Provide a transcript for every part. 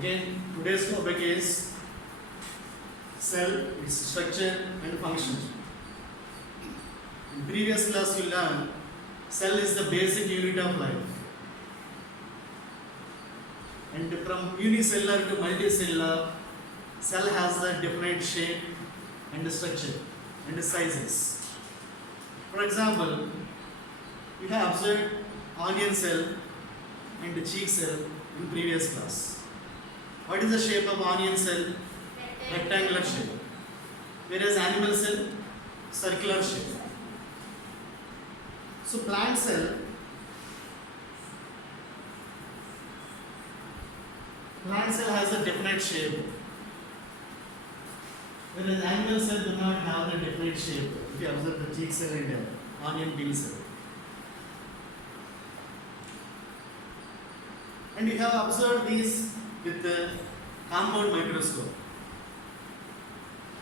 Again, today's topic is cell, its structure and function. In previous class you learned cell is the basic unit of life. And from unicellular to multicellular, cell has a definite shape and structure and sizes. For example, we have observed onion cell and cheek cell in previous class. What is the shape of onion cell? Rectangular shape. Whereas animal cell, circular shape. So plant cell has a definite shape, whereas animal cell do not have a definite shape. If you observe the cheek cell and onion peel cell. And we have observed these with the compound microscope.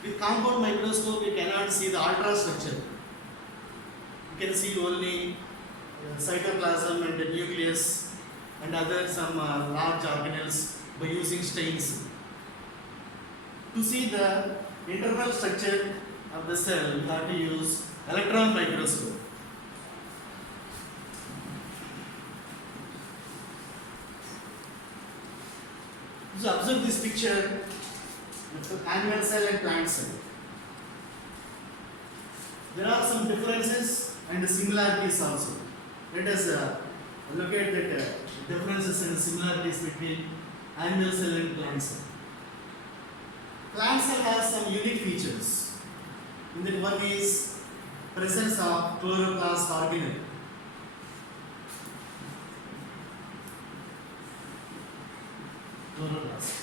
With compound microscope, we cannot see the ultrastructure. You can see only cytoplasm and the nucleus and other some large organelles by using stains. To see the internal structure of the cell, we have to use electron microscope. So observe this picture of animal cell and plant cell. There are some differences and similarities also. Let us look at the differences and similarities between animal cell and plant cell. Plant cell has some unique features. And then one is presence of chloroplast organelle. Chloroplast.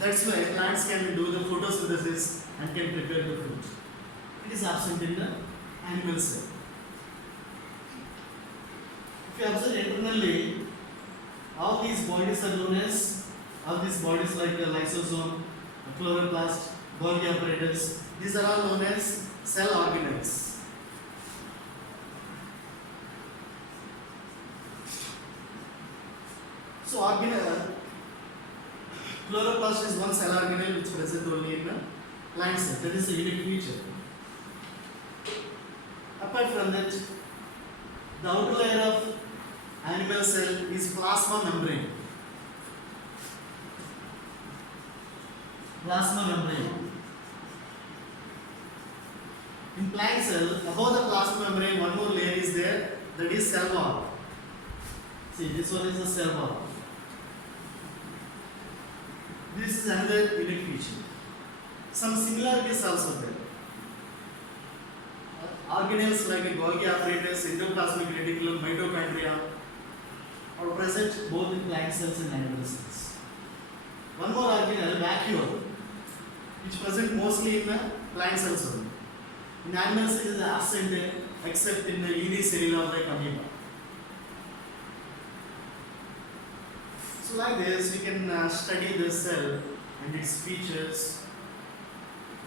That's why plants can do the photosynthesis and can prepare the food. It is absent in the animal cell. If you observe internally, all these bodies are known as, all these bodies like the lysosome, the chloroplast, Golgi apparatus, these are all known as cell organelles. So chloroplast is one cell organelle which is present only in the plant cell. That is a unique feature. Apart from that, the outer layer of animal cell is plasma membrane. Plasma membrane. In plant cell, above the plasma membrane, one more layer is there, that is cell wall. See, this one is the cell wall. This is another unique feature. Some similarities also there. Organelles like a Golgi apparatus, endoplasmic reticulum, mitochondria are present both in plant cells and animal cells. One more organelle, vacuole, which is present mostly in the plant cells only. In animal cells, it is absent except in the unicellular like amoeba. So like this, we can study the cell and its features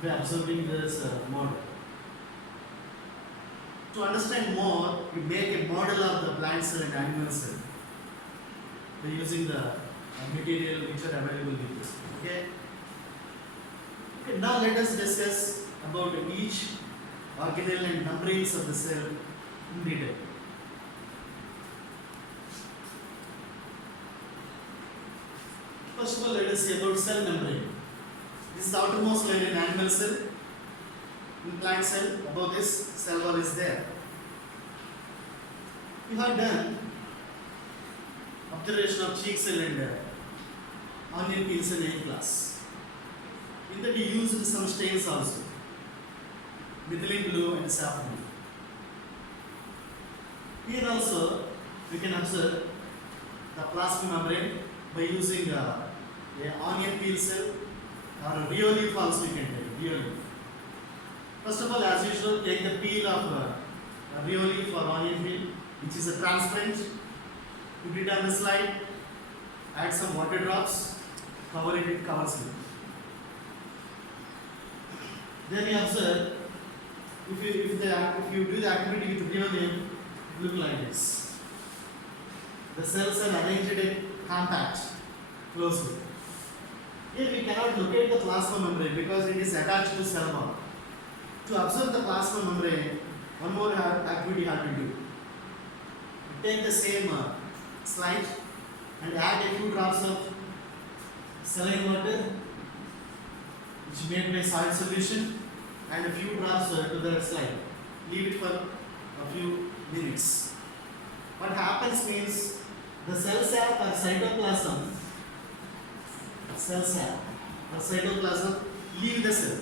by observing this model. To understand more, we make a model of the plant cell and animal cell by using the material which are available with us. Okay? Now let us discuss about each organelle and membranes of the cell in detail. First of all, let us see about cell membrane. This is the outermost layer in animal cell. In plant cell, above this cell wall is there. We have done observation of cheek cell and onion peel cell in class. In that we used some stains also, methylene blue and saffron. Here also we can observe the plasmamembrane by using a onion peel cell or a rheolith also you can take. Rheolith. First of all, as usual, take the peel of a rheolith or onion peel, which is a transparent. Put it on the slide, add some water drops, cover it with cover slip. Then you observe, if you do the activity with rheolith, it will look like this. The cells are arranged in compact, closely. Here we cannot locate the plasma membrane because it is attached to cell wall. To observe the plasma membrane, one more activity you have to do. Take the same slide and add a few drops of saline water, which made by salt solution, and a few drops to the slide. Leave it for a few minutes. What happens means the cell sap or cytoplasm, leave the cell.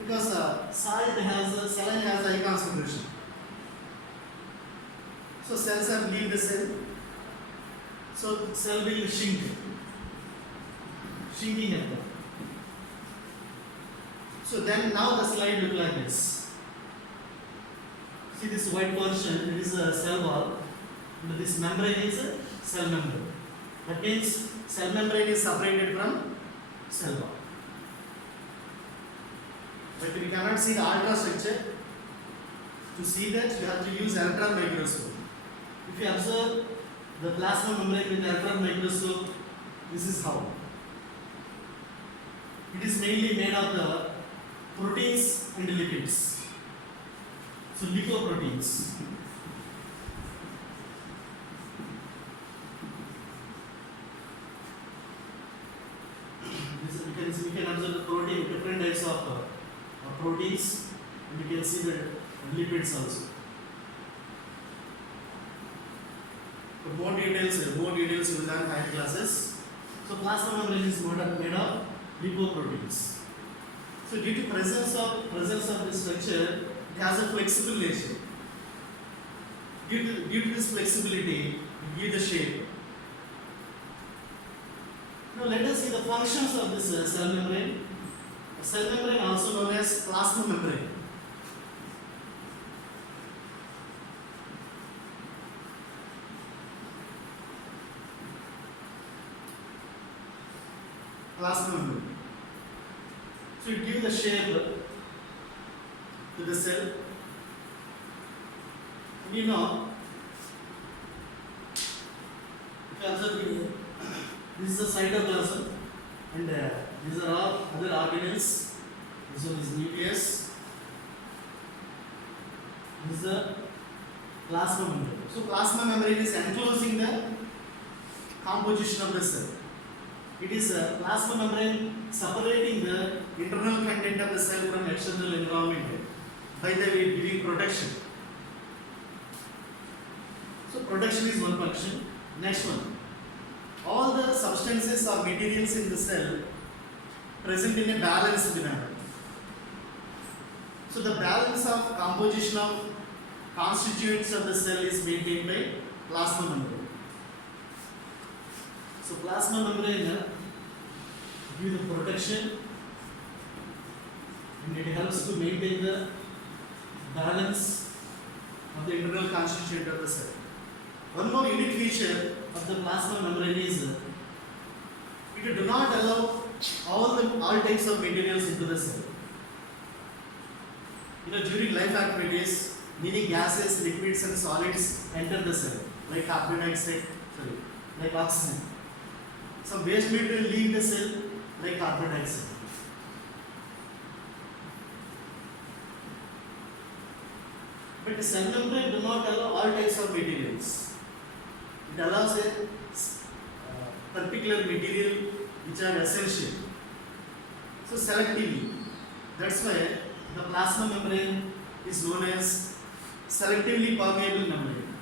Because saline has high concentration. So cells have leave the cell. So cell will shrinking at them. So then now the slide look like this. See this white portion, it is a cell wall, and this membrane is a cell membrane. That means cell membrane is separated from cell wall. But we cannot see the ultrastructure. To see that, you have to use electron microscope. If you observe the plasma membrane with electron microscope, this is how. It is mainly made of the proteins and lipids. So lipoproteins. We can observe the protein, different types of proteins, and you can see the lipids also. For more details you will learn higher classes. So plasma membrane is made of lipoproteins. So due to presence of this structure, it has a flexible nature. Due to this flexibility, it gives the shape. Now let us see the functions of this cell membrane. Cell membrane also known as plasma membrane. Plasma membrane. So it gives the shape to the cell. And you know, if you observe here, this is the cytoplasm, and these are all other organelles. This one is nucleus. This is the plasma membrane. So plasma membrane is enclosing the composition of the cell. It is a plasma membrane separating the internal content of the cell from external environment by the way giving protection. So protection is one function. Next one, all the substances or materials in the cell present in a balanced manner. So the balance of composition of constituents of the cell is maintained by plasma membrane. So plasma membrane gives the protection, and it helps to maintain the balance of the internal constituent of the cell. One more unique feature of the plasma membrane is it do not allow all types of materials into the cell. During life activities, many gases, liquids, and solids enter the cell, like carbon dioxide, like oxygen. Some waste material leave the cell, like carbon dioxide. But the cell membrane do not allow all types of materials. It allows a particular material which are essential. So selectively. That's why the plasma membrane is known as selectively permeable membrane.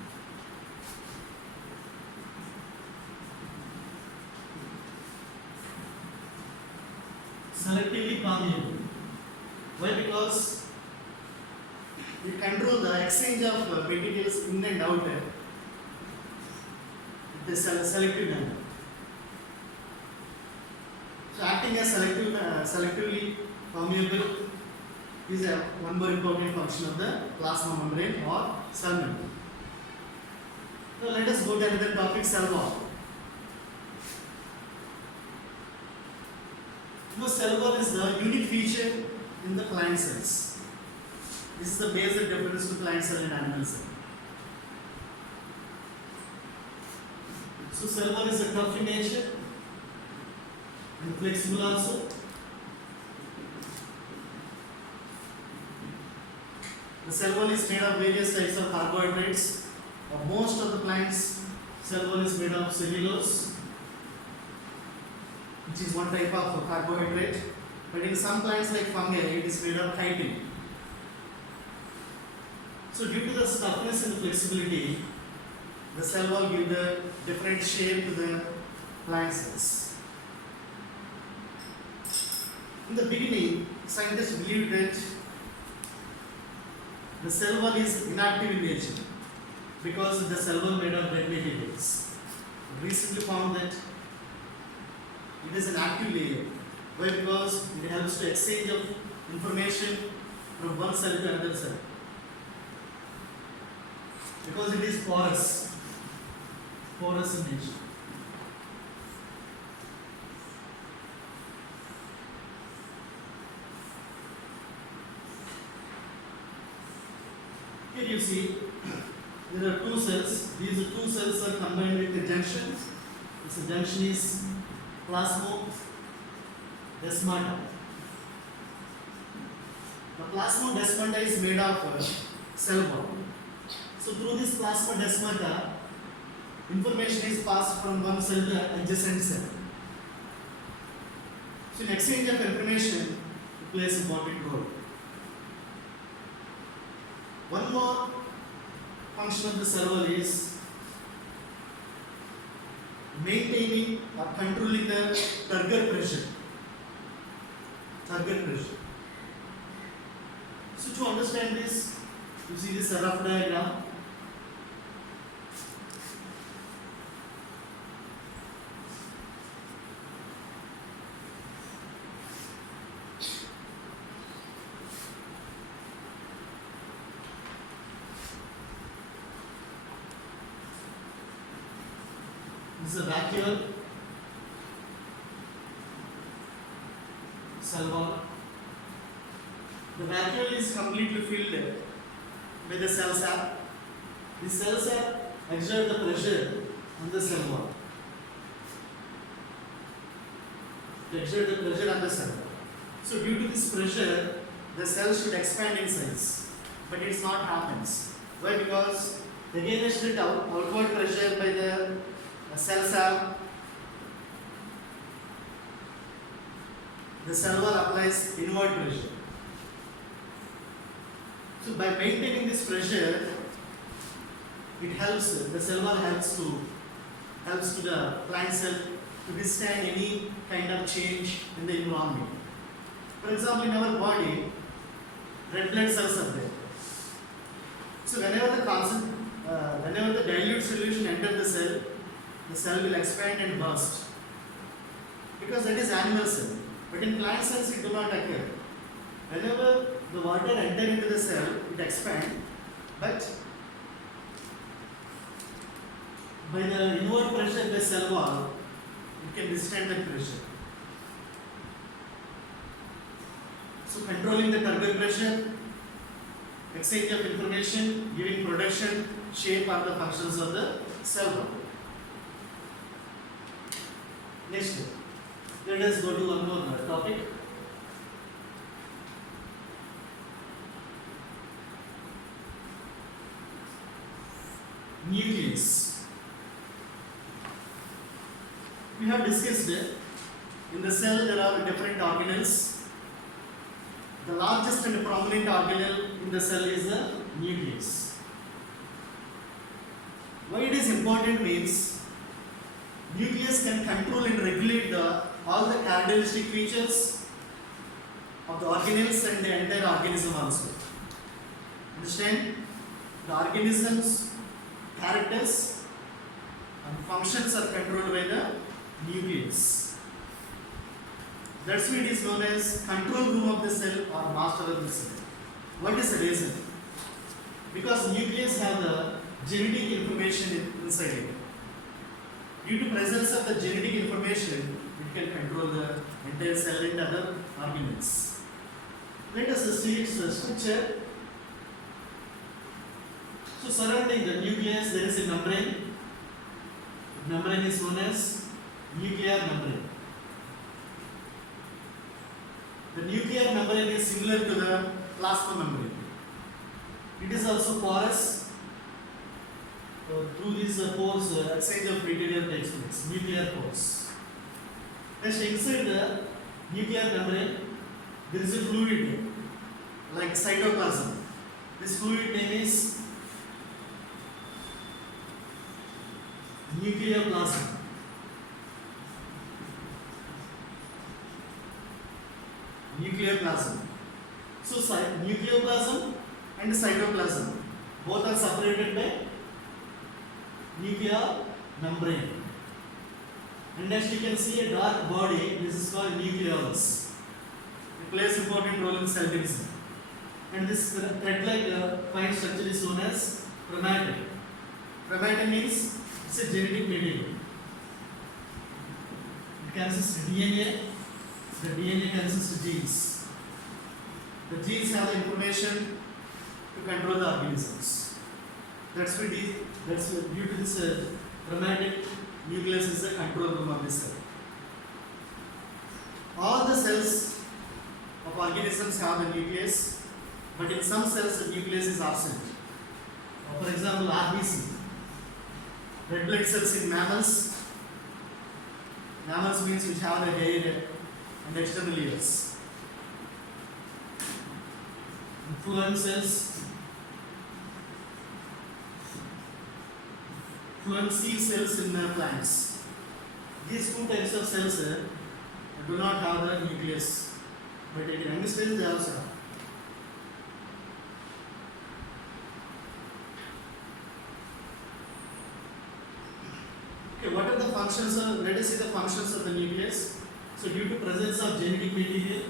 Selectively permeable. Why? Because it controls the exchange of materials in and out with the selective manner. So acting as selectively permeable is one more important function of the plasma membrane or cell membrane. So let us go to another topic, cell wall. Cell wall is the unique feature in the plant cells. This is the basic difference to plant cell and animal cell. So cell wall is a tough in nature and flexible also. The cell wall is made of various types of carbohydrates. Most of the plants' cell wall is made of cellulose, which is one type of carbohydrate. But in some plants like fungi, it is made of chitin. So due to the toughness and flexibility, the cell wall gives the different shape to the plant cells. In the beginning, scientists believed that the cell wall is inactive in nature because the cell wall made of dead materials. We recently found that it is an active layer. Why? Because it helps to exchange of information from one cell to another cell. Because it is porous in nature. Here you see there are two cells. These two cells are combined with a junction. This junction is plasmamembrane. The plasmamembrane is made of cell wall. So through this plasmamembrane, information is passed from one cell to adjacent cell. So in exchange of information, it plays important role. One more function of the cell wall is maintaining or controlling the turgor pressure. So to understand this, you see this rough diagram. This is a vacuole cell wall. The vacuole is completely filled with the cell sap. The cell sap exert the pressure on the cell wall. So due to this pressure, the cell should expand in size, but it's not happens. Why? Because against the outward pressure by the cell sap, the cell wall applies inward pressure. So by maintaining this pressure, it helps, the cell wall helps to the plant cell to withstand any kind of change in the environment. For example, in our body, red blood cells are there. So whenever the dilute solution enters the cell will expand and burst, because that is animal cell. But in plant cells it do not occur. Whenever the water enters into the cell, it expands, but by the inward pressure of the cell wall, it can withstand that pressure. So controlling the turgor pressure, exchange of information, giving protection, shape are the functions of the cell wall. Next, let us go to one more topic. Nucleus. We have discussed in the cell there are different organelles. The largest and prominent organelle in the cell is the nucleus. Why it is important means nucleus can control and regulate all the characteristic features of the organelles and the entire organism also. Understand? The organisms, characters and functions are controlled by the nucleus. That's why it is known as control room of the cell or master of the cell. What is the reason? Because nucleus have the genetic information inside it. Due to presence of the genetic information, it can control the entire cell and other organelles. Let us see its structure. So surrounding the nucleus there is a membrane. Membrane is known as nuclear membrane. The nuclear membrane is similar to the plasma membrane. It is also porous. Through these pores, exchange of material takes place. Nuclear pores. Next, inside the nuclear membrane, there is a fluid like cytoplasm. This fluid name is nucleoplasm. Nucleoplasm. So nucleoplasm and cytoplasm both are separated by nuclear membrane. And next you can see a dark body. This is called nucleus. It plays important role in cell division. And this thread-like fine structure is known as chromatin. Chromatin means it's a genetic material. It consists of DNA. The DNA consists of genes. The genes have the information to control the organisms. That's due to this chromatin, nucleus is the control room of the cell. All the cells of organisms have the nucleus, but in some cells the nucleus is absent. For example, RBC, red blood cells in mammals. Mammals means which have the hair and external ears. Fluent cells, fluent C cells in plants. These two types of cells do not have the nucleus, but in young cells they also have. Okay, what are the functions of, let us see the functions of the nucleus. So due to presence of genetic material,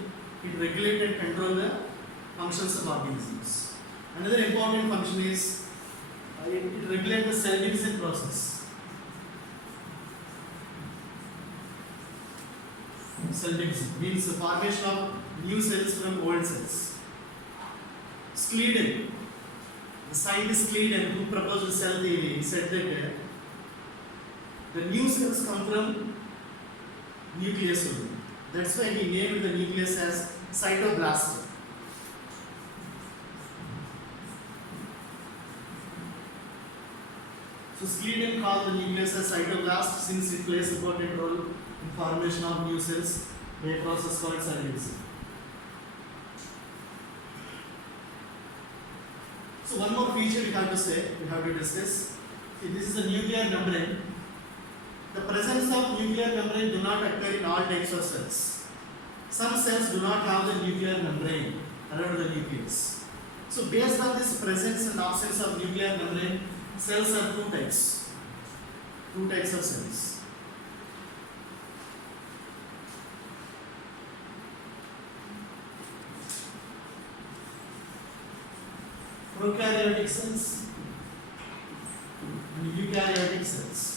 it regulates and controls the functions of organisms. Another important function is it regulates the cell division process. Cell division means the formation of new cells from old cells. Sleeden, the scientist Sleeden who proposed cell theory, said that the new cells come from nucleus only. That's why he named the nucleus as cytoblast. So Sleeden called the nucleus as cytoblast since it plays an important role in formation of new cells by a process called cell division. So one more feature we have to discuss. See, this is a nuclear membrane. The presence of nuclear membrane do not occur in all types of cells. Some cells do not have the nuclear membrane around the nucleus. So based on this presence and absence of nuclear membrane, cells are two types. Two types of cells. Prokaryotic cells and eukaryotic cells.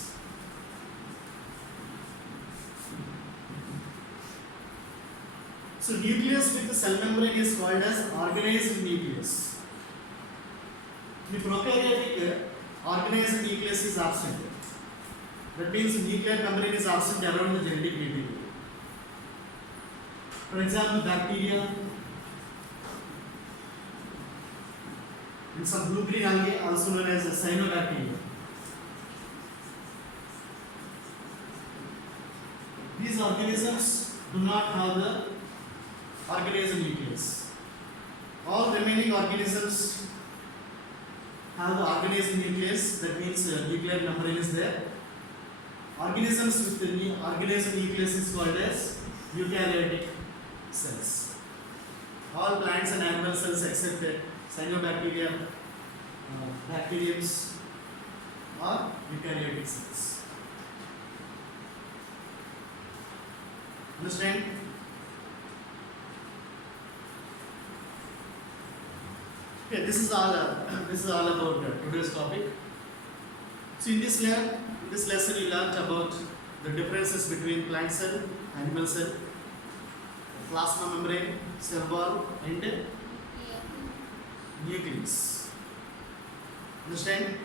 So nucleus with the cell membrane is called as organized nucleus. In prokaryotic, organized nucleus is absent. That means nuclear membrane is absent around the genetic material. For example, bacteria and some blue-green algae, also known as cyanobacteria. These organisms do not have the organized nucleus. All remaining organisms have the organized nucleus, that means nuclear membrane is there. Organisms with the organized nucleus is called as eukaryotic cells. All plants and animal cells except cyanobacteria, bacteriums are eukaryotic cells. Understand? Okay, this is all about today's topic. So in this lesson we learnt about the differences between plant cell, animal cell, plasma membrane, cell wall and nucleus. Understand?